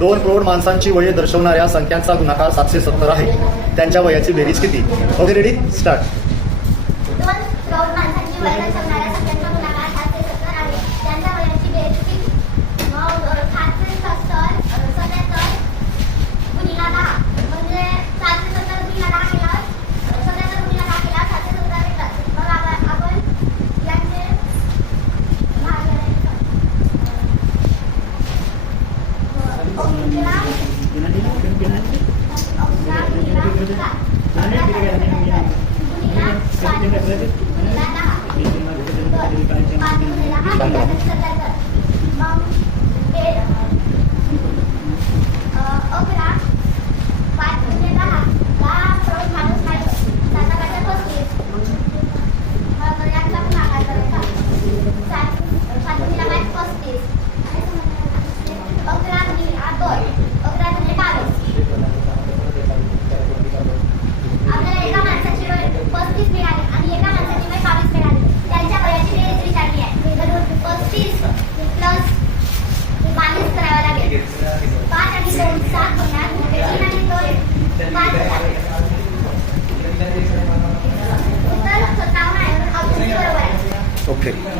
2 प्रौढ माणसांची वये दर्शवणाऱ्या संख्यांचा गुणाकार 770 आहे. त्यांच्या वयाची बेरीज किती? Okay, ready, start. 2 प्रौढ माणसांची वय दर्शवणाऱ्या संख्यांचा गुणाकार 770 आहे. त्यांच्या वयाची बेरीज किती? मग 770 77 गुणिला 10 म्हणजे 770 गुणिला 10 केल्यावर 77 गुणिला 10 केल्यावर 770 भेटतात. मग आपण यांचे भाग करायचा. आपल्याला एका माणसाची वय 35 मिळाली आणि एका माणसाची वय 22 मिळाली. त्यांच्या वयाची बेरीज विचारली आहे. तर 35 प्लस 22 करावं लागेल. 5 आणि 2 7 होणार. 3 आणि 2 5 होणार. उत्तर 57 आहे. ऑप्शन बरोबर आहे. ओके.